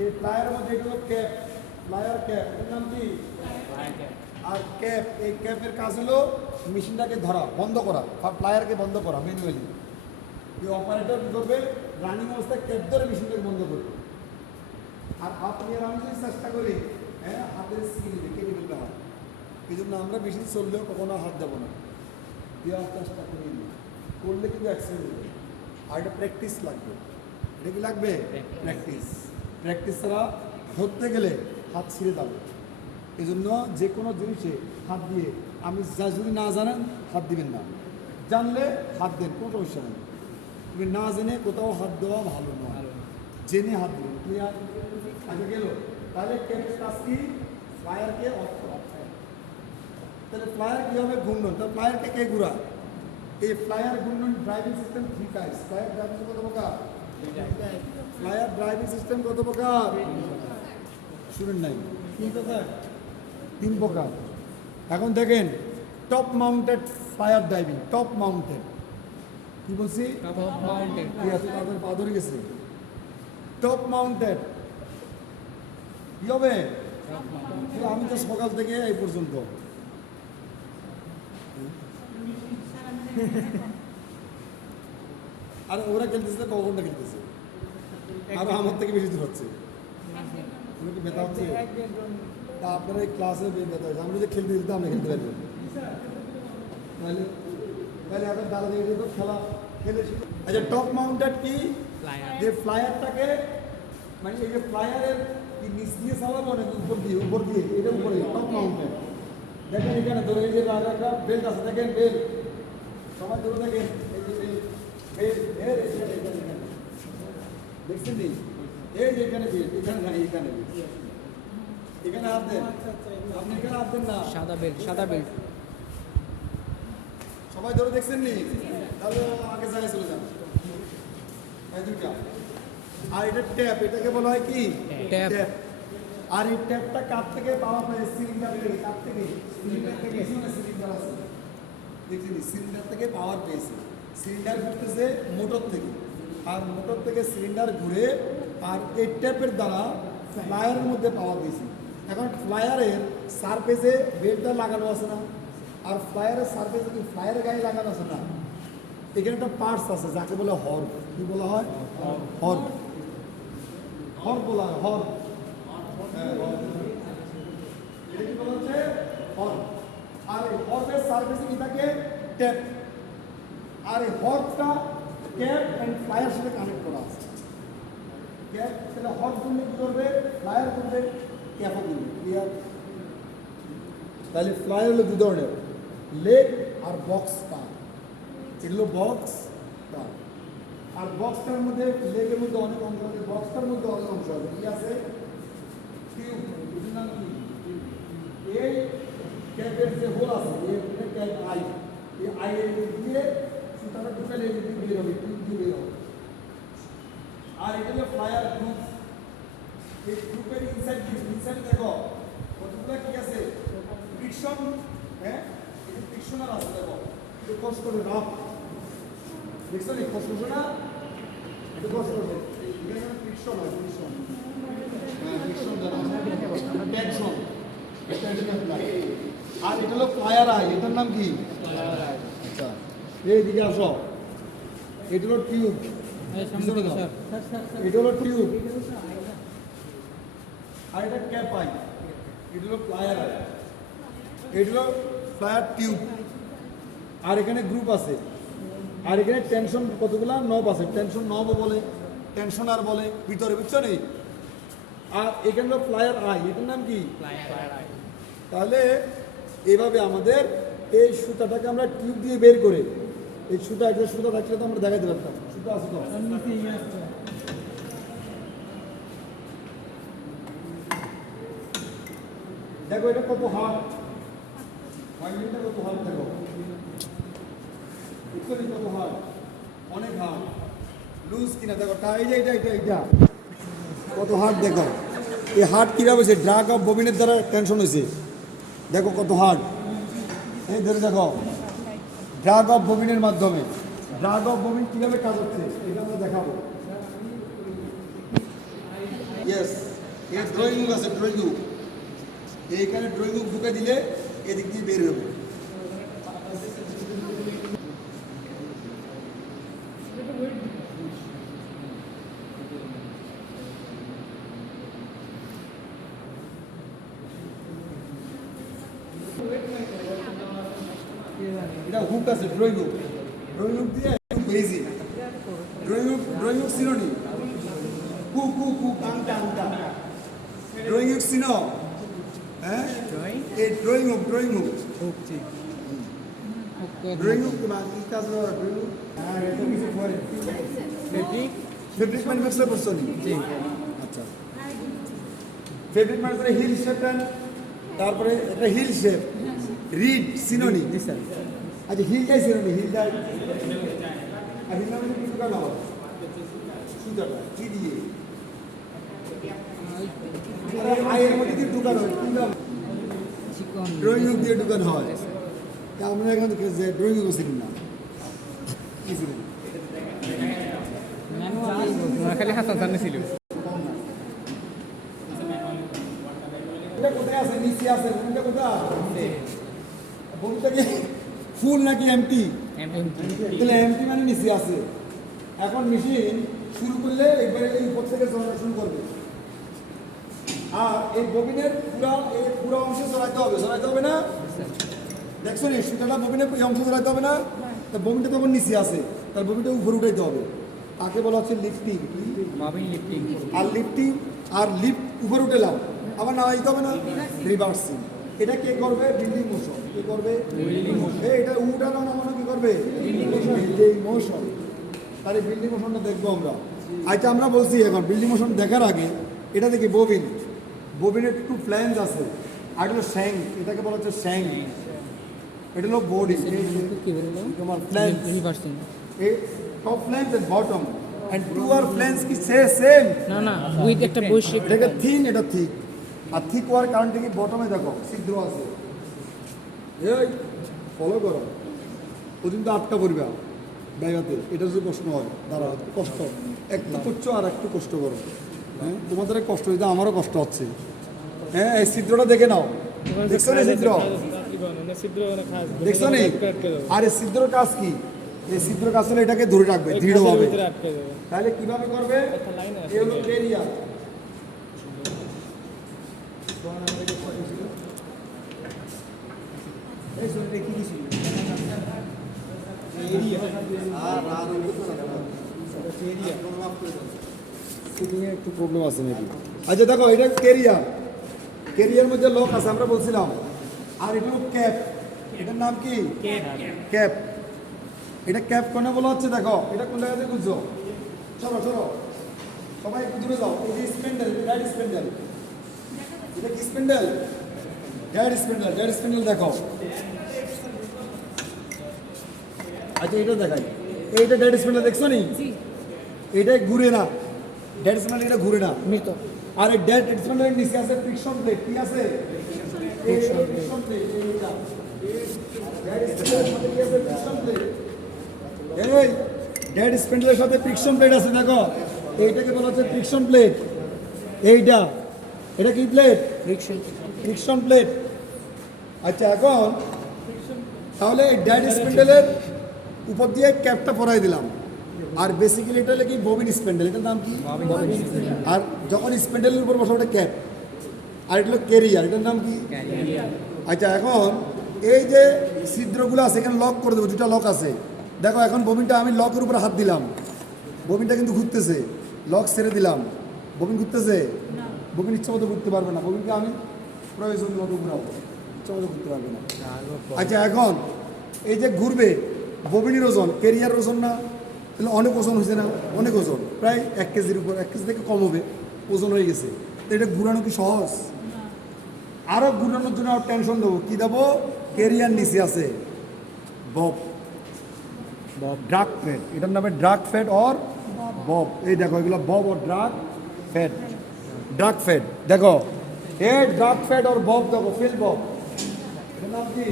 এই ফ্লায়ারের মধ্যে এগুলো ক্যাপ, ফ্লায়ার ক্যাপ, এর নাম কি? আর ক্যাপ, এই ক্যাপের কাজ হলো মেশিনটাকে ধরা, বন্ধ করা, ফ্লায়ারকে বন্ধ করা ম্যানুয়ালি। এই অপারেটর কী করবে? রানিং অবস্থায় ক্যাপ ধরে মেশিনটাকে বন্ধ করবে। আর আপনি আর আমি যদি চেষ্টা করি, হ্যাঁ, হাতের স্কিন কেটে ফেলতে হয়। এই জন্য আমরা মেশিন চললেও কখনো হাত দেবো না, দেওয়ার চেষ্টা করি না, করলে কিন্তু অ্যাক্সিডেন্ট হবে। আর এটা প্র্যাকটিস লাগবে। এটা কি লাগবে? প্র্যাকটিস। প্র্যাকটিস ছাড়া ধরতে গেলে হাত ছিঁড়ে যাবে। এই জন্য যে কোনো জিনিসে হাত দিয়ে, আমি যা যদি না জানেন হাত দিবেন না, জানলে হাত দেন, কোনো সমস্যা নেই। তুমি না জেনে কোথাও হাত দেওয়া ভালো নয়, জেনে হাত দেবেন। ক্লিয়ার? আগে গেল। তাহলে ক্যাপের কাজ কি? ফ্লায়ারকে অফ করা। তাহলে ফ্লায়ার কী হবে? ঘূর্ণন। তাহলে ফ্লায়ারকে কে ঘুরা? এই ফ্লায়ার ঘূর্ণন driving system 3 types. Flyer driving কত প্রকার? ফ্লায়ার ড্রাইভিং সিস্টেম কত প্রকার? শুনেন নাই? 3 প্রকার। 3 প্রকার। এখন দেখেন, top mounted flyer driving. Top mounted কি বলছি? Top mounted. তাদের পা ধরে গেছে। টপ মাউন্টেড কি হবে? আমি তো সকাল থেকে এই পর্যন্ত আর ওরা খেলতেছে, কখনটা খেলতেছে, আর আমার থেকে বেশি দূর হচ্ছে। কি ব্যথা হচ্ছে? তা আপনারা এই ক্লাসে ব্যথা হচ্ছে। আমরা যদি খেলতে দিতে আমরা খেলতে পারবেন। তাহলে তাহলে এখন দাদা দিয়ে তো খেলা খেলেছি। আচ্ছা, টপ মাউন্টেড কি? যে ফ্লায়ারটাকে, মানে এই যে ফ্লায়ারের কি নিচ দিয়ে চালাবো নাকি উপর দিয়ে? উপর দিয়ে, এটা উপরে টপ মাউন্টেড। দেখেন এখানে ধরে, এই যে একটা বেল্ট আছে, দেখেন বেল্ট, সবাই ধরে দেখেন, এই যে বেল্ট, দেখছেন নি? এই যে এখানে বেল্ট, এখানে না, এখানে এখানে হাত দেন। আপনি এখানে হাত দেন না, সাদা বেল্ট, সাদা বেল্ট সবাই ধরে দেখছেন নি? তাহলে আগে যাই চলে যান। এই দুইটা। আর এটা ট্যাপ, এটাকে বলা হয় কি? ট্যাপ। আর এই ট্যাপটা কাপ থেকে পাওয়া যায়, সিলিন্ডার থেকে, কাপ থেকে, সিলিন্ডার থেকে, সিলিন্ডার আছে দেখছেন, সিলিন্ডার থেকে পাওয়ার পেয়েছে। সিলিন্ডার ঘুরতেছে মোটর থেকে, আর মোটর থেকে সিলিন্ডার ঘুরে, আর এই ট্যাপের দ্বারা ফ্লায়ারের মধ্যে পাওয়ার দিয়েছে। এখন ফ্লায়ারের সারফেসে বেল্টটা লাগানো আছে না, আর ফ্লায়ারের সারফেসে কি ফ্লায়ারের গায়ে লাগানো আছে না, এখানে একটা পার্টস আছে যাকে বলে হর্ন। কি বলা হয়? হর্ন। হর্ন বলা হয়, হর্ন। এটা কি বলা হচ্ছে? হর্ন। আর এই হর্নের সারফেসে কি থাকে? ট্যাপ। আর এই হর্নটা ক্যাপ এন্ড ফ্লায়ার সাথে কানেক্ট করা আছে। ক্যাপ তাহলে হর্ন করলে কি করবে? ফ্লায়ার করবে, ক্যাপও করবে। ক্লিয়ার? তাহলে ফ্লায়ার হলো 2 ধরনের, লেগ আর বক্স পা। এগুলো বক্স পা। আর বক্সটার মধ্যে, লেগের মধ্যে অনেক অংশ আছে, বক্সটার মধ্যে অনেক অংশ আছে। কি আছে? টিউব। এটার নাম কি? এই ক্যাপের যে হোল আছে, এই ক্যাপ আই, এই আই এর দিয়ে সুতাটা ঢুকালে এই দিকে বের হবে, টিউব দিয়ে বের হবে। আর এটা হলো ফ্লায়ার গ্রুপ। এই গ্রুপের ইনসাইড দেখো কতগুলো কি আছে? ফ্রিকশন। হ্যাঁ, এই ফ্রিকশনার আছে, দেখো একটু কষ্ট করে রাফ, দেখছো নি? কষ্ট না, একটু কষ্ট করবে। এখানে ফ্রিকশন হয়, ফ্রিকশন। হ্যাঁ, ফ্রিকশন দ্বারা টেনশন। আর এটা হলো ফ্লায়ার আই। এটার নাম কি? আচ্ছা, এইদিকে আসো। এটা হলো টিউব। এটা হলো টিউব। আর এটা ক্যাপ আই। এটা হলো ফ্লায়ার আই। এটা হলো ফ্লায়ার টিউব। আর এখানে গ্রুপ আছে। আর এখানে টেনশন কতগুলো? নব আছে। টেনশন নবও বলে, টেনশনার বলে ভিতরে, বুঝছো নি? আর এখানে হলো ফ্লায়ার আই। এটার নাম কি? তাহলে এইভাবে আমাদের এই সুতাটাকে আমরা টিউব দিয়ে বের করে, এই সুতা, একটা সুতা থাকলে তো আমরা দেখাতে পারতাম। সুতা আছে তো? দেখো এটা কত হার্ড, ওয়াইন্ডিংটা কত হার্ড, দেখো কত হার্ড, অনেক হার্ড। লুজ কিনা দেখো, এই যে এটা কত হার্ড দেখো। এই হার্ড কীভাবে হয়েছে? ড্রাগ অফ ববিনের দ্বারা টেনশন হয়েছে। দেখো কত হার্ড। এই ধরে দেখো, ড্রাগ অফ ববিনের মাধ্যমে। ড্রাগ অফ ববিন কীভাবে কাজ হচ্ছে এটা আমরা দেখাবো। ইয়েস, এই ড্রয়িং রুম আছে, ড্রয়িং রুম। এইখানে ড্রয়িং রুম ঢুকে দিলে এদিক দিয়ে বের হবে। এটা হুক আছে, ড্রয়িং রুম। ড্রয়িং রুম দিয়ে বেজি। ড্রয়িং রুম সিনোনি। কু কু কু কাংটা আংটা। Drawing room সিনো। হ্যাঁ? এই ড্রয়িং রুম। ড্রয়িং রুম কি কাজ করা ড্রয়িং রুম? হ্যাঁ, এটা কিছু করে। ফেব্রিক ম্যানুফ্যাকচার করছো নি? জি। আচ্ছা। ফেব্রিক ম্যানুফ্যাকচার হিল শেপ দেন, তারপরে এটা হিল শেপ। রিড সিনোনি। জি স্যার। আচ্ছা, হিলটাই সিনোনি, হিলটাই। আর হিলটা মানে কি দোকান হবে? সুতাটা কি দিয়ে? আয়ের মধ্যে দিয়ে দোকান হয়, কি দাম? ড্রয়িং রুম দিয়ে দোকান হয়। তা আমরা এখানে যে ড্রয়িং রুম ছিলেন না, কি ছিলেন? খালি হাসান সামনে ছিল। এটা কোথায় আছে? নিচে আছে। ভূমিটা কোথায়? ভূমিটা কি ফুল নাকি এমটি? তাহলে এমটি মানে নিচে আছে। এখন মেশিন শুরু করলে একবারে এই উপর থেকে চলানো শুরু করবে। আর এই ববিনের পুরো অংশ চলাইতে হবে, চলাইতে হবে না? দেখছো নি সুতাটা ববিনের এই অংশ চলাইতে হবে না? তা ববিনটা তখন নিচে আছে, তার ববিনটা উপরে উঠাইতে হবে। তাকে বলা হচ্ছে লিফটিং। আর লিফটিং আর লিফট উপরে উঠেলাম, আবার নামাইতে হবে না? রিভার্সিং। এটা কে করবে? Building motion. কে করবে? Building motion. এটা উঠানো নামানো কি করবে? Building motion. তাহলে বিল্ডিং মোশনটা দেখবো আমরা। আচ্ছা, আমরা বলছি এখন বিল্ডিং মোশন দেখার আগে এটা দেখি ববিন। ববিনের একটু ফ্ল্যাঞ্জ আছে, আর হলো শ্যাং। এটাকে বলা হচ্ছে শ্যাং। এটা হলো বডি, তোমার ফ্ল্যাঞ্জ। এই top flange and bottom end two আর ফ্ল্যাঞ্জ কি সেম? না উইথ একটা বৈশিষ্ট্য। এটা থিন, এটা থিক। আর থিক হওয়ার কারণটা কি? বটমে দেখো ছিদ্র আছে। এই ফলো করো, ওদিন তো আটকা পড়বে ব্যাগাতে। এটা যদি প্রশ্ন হয়, দাঁড়া কষ্ট একটু করছো আর একটু কষ্ট করো। হ্যাঁ, তোমাদের কষ্ট হইতে আমারও কষ্ট হচ্ছে। হ্যাঁ, এই ছিদ্রটা দেখে নাও। দেখছো না ছিদ্র? দেখছো নি? আর এই ছিদ্রের কাজ কি? এই ছিদ্র কাজ হলে এটাকে ধরে রাখবে দৃঢ়ভাবে। তাহলে কিভাবে করবে? এই হলো কেরিয়ার। একটু প্রবলেম আছে নাকি? আচ্ছা দেখো, এটা কেরিয়ার। কেরিয়ার মধ্যে লক আছে, আমরা বলছিলাম। আর এটা ক্যাপ। এটার নাম কি? ক্যাপ। এটা ক্যাপ কোনে বলা হচ্ছে? দেখো এটা কোন জায়গাতে বুঝছো? চলো চলো সবাই একটু দূরে যাও। এই যে স্প্যান্ডেল, ড্যাড স্প্যান্ডেল। এটা কি স্প্যান্ডেল? ড্যাড স্প্যান্ডেল। ড্যাড স্প্যান্ডেল দেখো। আচ্ছা, এটা দেখাই। এইটা ড্যাড স্প্যান্ডেল দেখছো নি? এটা ঘুরে না, ড্যাড স্প্যান্ডেল এটা ঘুরে না, মৃত। আর এই ড্যাড স্প্যান্ডেলের নিচে আছে ফ্রিকশন প্লেট। কি আছে? Friction plate. এইটা ড্যাড স্প্যান্ডেলের সাথে কি আছে? Friction plate. এই ড্যাড স্প্যান্ডেলের সাথে ফ্রিকশন প্লেট আছে, দেখো। এইটাকে বলা হচ্ছে ফ্রিকশন প্লেট। এইটা এটা কি প্লেট? Friction plate. আচ্ছা, এখন তাহলে এই ড্যাড স্প্যান্ডেলের উপর দিয়ে ক্যাপটা পরাই দিলাম। আর বেসিক্যালি এটা হলো কি? ববিন স্প্যান্ডেল। এটার নাম কি? আর যখন স্প্যান্ডেলের উপর বসে ওটা ক্যাপ। আর এটা হলো কেরিয়ার। এটার নাম কি? আচ্ছা, এখন এই যে ছিদ্রগুলো আছে এখানে লক করে দেবো। দুটা লক আছে, দেখো। এখন ববিনটা আমি লকের উপরে হাত দিলাম, ববিনটা কিন্তু ঘুরতেছে। লক ছেড়ে দিলাম, ববিন ঘুরতেছে? ববিন ইচ্ছা মতো ঘুরতে পারবে না। ববিনকে আমি প্রয়োজন মতো ঘুরাবো, ইচ্ছা মতো ঘুরতে পারবে না। আচ্ছা, এখন এই যে ঘুরবে, ববিনের ওজন কেরিয়ার ওজন না? তাহলে অনেক ওজন হয়েছে না? অনেক ওজন, প্রায় 1 কেজির উপর, 1 কেজি থেকে কম হবে ওজন হয়ে গেছে। তো এটা ঘুরানো কি সহজ? আরও ঘুরানোর জন্য আরও টেনশন দেবো। কী দেবো? কেরিয়ার নিচে আছে বব, ড্রাগ ফ্যাট। এটার নামে ড্রাগ ফ্যাট অর বব। এই দেখো, এগুলো বব ও ড্রাগ ফ্যাট। ড্রাগ ফ্যাট দেখো, a drug fat or Bob দেখো, ফিল বব। এটার নাম কি?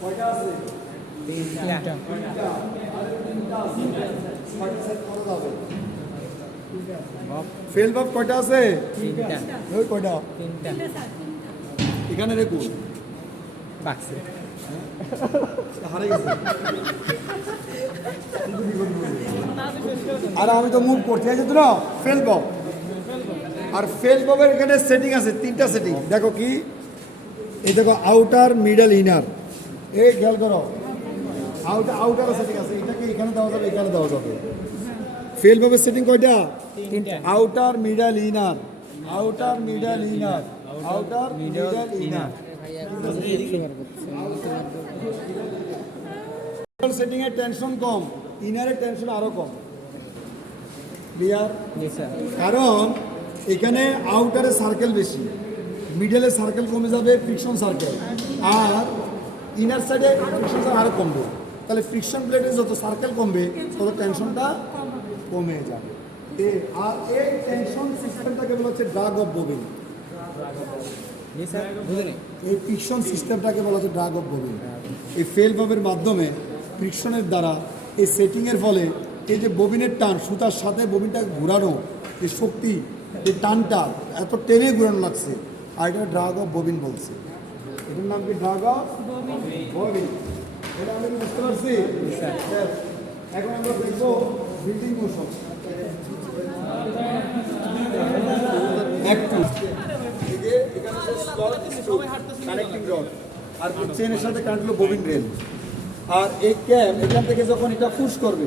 কয়টা আছে? ফেল ভাব কয়টা আছে? তিনটা ওই কয়টা তিনটা এখানে রেখো। বাক্সে হারে গেছে। আর আমি তো মুভ করছি এই যে তো না ফেল ভাব। আর ফেল ভাবের এখানে সেটিং আছে তিনটা সেটিং, দেখো কি, এই দেখো আউটার, মিডল, ইনার। এই খেয়াল করো, আউটার সেটিং আছে, এটাকে এখানে দেওয়া যাবে, এখানে দেওয়া যাবে। ফেল ভাবের সেটিং কয়টা? তিনটা outer, middle, inner, outer, middle, inner, outer, middle, inner. Setting এর টেনশন কম, ইনারের টেনশন আরো কম। ক্লিয়ার? জি স্যার কারণ এখানে আউটারে সার্কেল বেশি, মিডলে সার্কেল কমে যাবে, ফ্রিকশন সার্কেল, আর ইনার সাইডে ফ্রিকশন আরো কমবে। তাহলে ফ্রিকশন প্লেটে যত সার্কেল কমবে তত টেনশনটা কমে যাবে। আর এই টেনশন সিস্টেমটাকে বলা হচ্ছে ড্রাগ অফ ববিন। জি স্যার বুঝেনি এই ফ্রিকশন সিস্টেমটাকে বলা হচ্ছে ড্রাগ অফ ববিন। এই ফেল ভাবের মাধ্যমে ফ্রিকশনের দ্বারা এই সেটিংয়ের ফলে এই যে ববিনের টান, সুতার সাথে ববিনটাকে ঘোরানো, এই শক্তি, এই টানটা এত টেনে ঘোরানো লাগছে, আর এটা ড্রাগ অফ ববিন বলছে। এটার নাম কি? Drug of bobbin. এটা আমি কি বুঝতে পারছি? Yes. এখন আমরা দেখবো বিল্ডিং মোশন। একটু কানেক্টিং রড আর চেনের সাথে কানেক্ট হলো ববিন রেল। আর এই ক্যাম এখান থেকে যখন এটা পুশ করবে,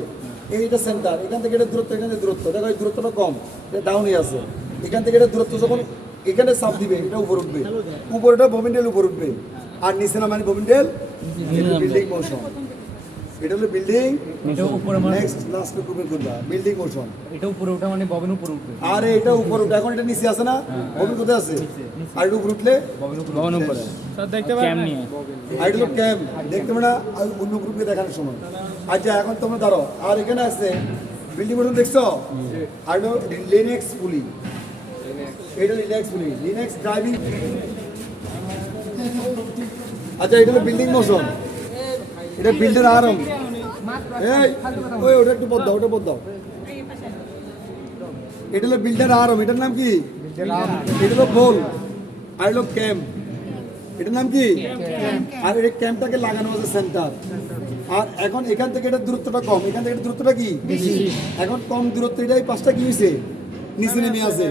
এইটা সেন্টার, এখান থেকে এটা দূরত্ব, এখানে দূরত্ব, দেখো এই দূরত্বটা কম, এটা ডাউনে আছে। এখান থেকে এটা দূরত্ব যখন এখানে চাপ দিবে, এটা উপর উঠবে, উপরটা ববিন রেল উপর উঠবে, আর নিচে না মানে ববিন রেল। বিল্ডিং মোশন, এটা হলো বিল্ডিং। এটা উপরে নেক্সট লাস্টে গ্রুপে করবা বিল্ডিং মোশন। এটা উপরে ওঠা মানে ববিন উপরে উঠবে, আর এটা উপর উঠে, এখন এটা নিচে আছে না, ববিন কোথায় আছে? আর এটা উপর উঠলে ববিন উপরে স্যার দেখতে পারেন ক্যাম নিয়ে আর এটা হলো ক্যাম, দেখতে পাবে না অন্য গ্রুপকে দেখানোর সময়। আচ্ছা এখন তোমরা ধরো, আর এখানে আছে বিল্ডিং মোশন দেখছো, আর এটা লিনেক্স পুলি, এটা লিনেক্স পুলি, লিনেক্স ড্রাইভিং। আচ্ছা এটা হলো বিল্ডিং মোশন, এটা বিল্ডের আর্ম। এই ওই ওটা একটু বদ দাও, ওটা বদ দাও। এটা হলো বিল্ডার আর্ম, এটার নাম কি? এটা হলো বোল, আর হলো ক্যাম্প, এটার নাম কি? আর এই ক্যাম্পটাকে লাগানো আছে সেন্টার। আর এখন এখান থেকে এটা দূরত্বটা কম, এখান থেকে দূরত্বটা কি বেশি। এখন কম দূরত্ব, এটাই পাঁচটা কি হয়েছে নিচে নেমে আছে।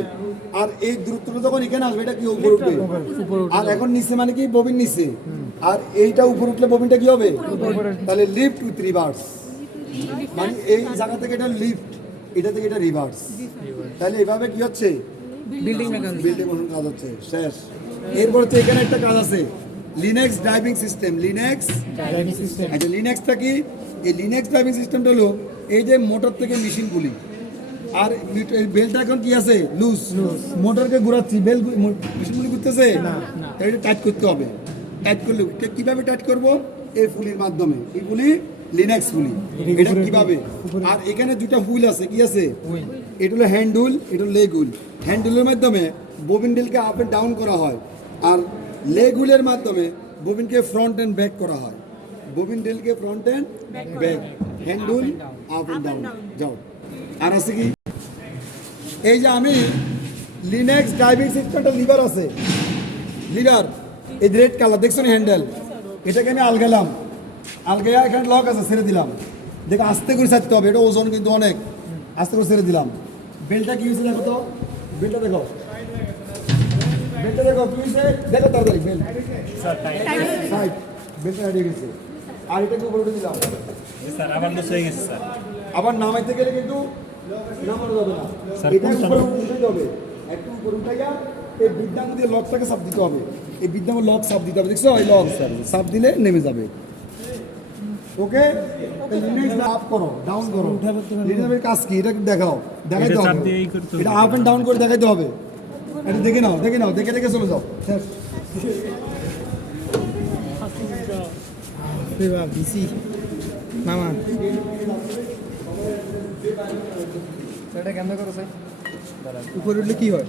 আর এই দূরত্বটা যখন এখানে আসবে, এটা কি উপর উঠবে। আর এখন নিচে মানে কি ববিন নিচে, আর এইটা উপর উঠলে ববিনটা কি হবে? তাহলে লিফট উইথ রিভার্স, মানে এই জায়গা থেকে এটা লিফট, এটা থেকে এটা রিভার্স। তাহলে এভাবে কি হচ্ছে? বিল্ডিং মোশন কাজ হচ্ছে। শেষ। এরপর হচ্ছে এখানে একটা কাজ আছে, Linux driving system. Linux driving system, আচ্ছা লিনাক্সটা কি? এই লিনাক্স ড্রাইভিং সিস্টেমটা হলো এই যে মোটর থেকে মেশিনগুলি, আর বেলটা এখন কি আছে? লুজ। মোটরকে ঘোরাচ্ছি, বেল মেশিনগুলি ঘুরতেছে না, এটা টাইট করতে হবে। টাইট করলে কিভাবে টাইট করবো? এই ফুলির মাধ্যমে। এই ফুলি লিনাক্স ফুলি, এটা কিভাবে? আর এখানে দুটা হুইল আছে, কি আছে? এটা হলো হ্যান্ড হুইল, এটা হলো লেগ হুইল। হ্যান্ড হুইলের মাধ্যমে ববিন ডেলকে আপ এন্ড ডাউন করা হয়, আর লেগ হুইলের মাধ্যমে ববিনকে ফ্রন্ট এন্ড ব্যাক করা হয়। ববিন ডেলকে front end back, hand wheel up and down. যাও। আর আছে কি? এই যে আমি লিনাক্স ড্রাইভিং সিস্টেমটা লিভার আছে, লিভার এই রেড কালার দেখছো না হ্যান্ডেল, এটাকে আমি আলগালাম, আলগা এখানে লক আছে, ছেড়ে দিলাম। দেখো আস্তে করে ছাড়তে হবে, এটা ওজন কিন্তু অনেক, আস্তে করে ছেড়ে দিলাম। বেলটা কি হয়েছে দেখো তো, বেলটা দেখো, বেলটা দেখো কি হয়েছে, দেখো তাড়াতাড়ি বেল সাইড, বেলটা হারিয়ে গেছে। আর এটাকে উপরে উঠে দিলাম, আবার লস হয়ে গেছে স্যার। আবার নামাইতে গেলে কিন্তু নামানো যাবে না, এটা উপরে উঠাইতে হবে। একটু উপরে উঠাইয়া এই বিদ্যাঙ্গ দিয়ে লকটাকে চাপ দিতে হবে, এই বিদ্যাঙ্গ লক চাপ দিতে হবে, দেখছো? এই লক চাপ দিলে নেমে যাবে। ওকে, লিনাক্স আপ করো, ডাউন করো। লিনাক্সের কাজ কি এটা দেখাও, দেখাইতে হবে। এটা আপ এন্ড ডাউন করে দেখাইতে হবে। এটা দেখে নাও, দেখে নাও, দেখে দেখে চলে যাও। বিসি মামা সেটা কেমন করো স্যার? উপরে উঠলে কি হয়?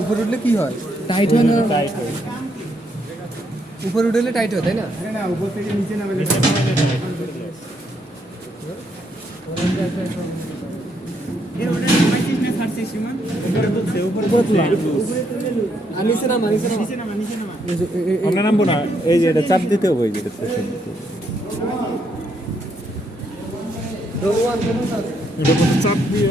উপরে উঠলে কি হয়? টাইট হয় না? উপরে উঠলে টাইট হয়, তাই না? না, উপর থেকে নিচে নামে উপরে তোলা। আর নিচে নামা, নিচে নামা। আমরা নামবো না, এই যে এটা চাপ দিতে হবে, এই যে এটা রোল 1 চাপ দিয়ে